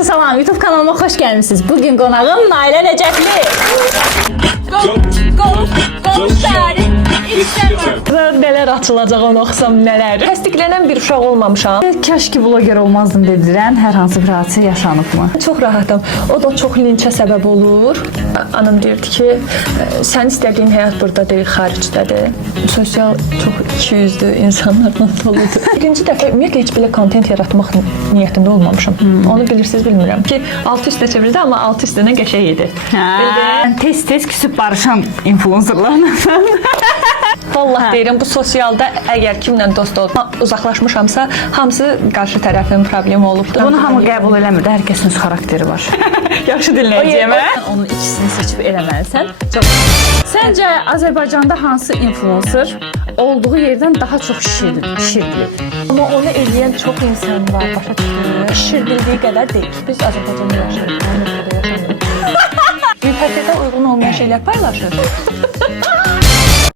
Hamısı salam, YouTube kanalıma xoş gəlmisiniz. Bugün qonağım Nailə Nəcəfli. Nələr açılacaq onu oxusam, nələr. Təsdiqlənən bir uşaq olmamışam. Kaş ki bloger olmazdım dedirən hər hansı bir hadisə yaşanıbmı? Çox rahatım. O da çox linçə səbəb olur. Anam deyirdi ki, sən istədiyin həyat burada deyil, xaricdədir. Sosial çox ikiyüzlü insanlarla doludur. Birinci dəfə ümumiyyətlə heç belə kontent yaratmaq niyyətində olmamışam. Onu bilirsiniz, bilmirəm ki, altı üstə çevirdi, amma altı üstünə qəşəng idi. Mən tez-tez küsüb barışam influencerlarla. Vallahi deyirəm, bu sosialda əgər kimlə dost olub uzaqlaşmışamsa, hamısı qarşı tərəfin problemi olubdur. Bunu hamı qəbul eləmir də, hər kəsin öz xarakteri var. Yaxşı dinləyəcəyəm, hə? Onun ikisini seçib eləməlisən. Səncə Azərbaycanda hansı influencer olduğu yerdən daha çox şişirdilir? Amma onu eləyən çox insan var, başa düşürük. Şişirdildiyi qədər deyil. Biz Azərbaycanda yaşayırıq, Amerikada yaşamırıq. İPT-də uyğun olmayan şeylər paylaşır.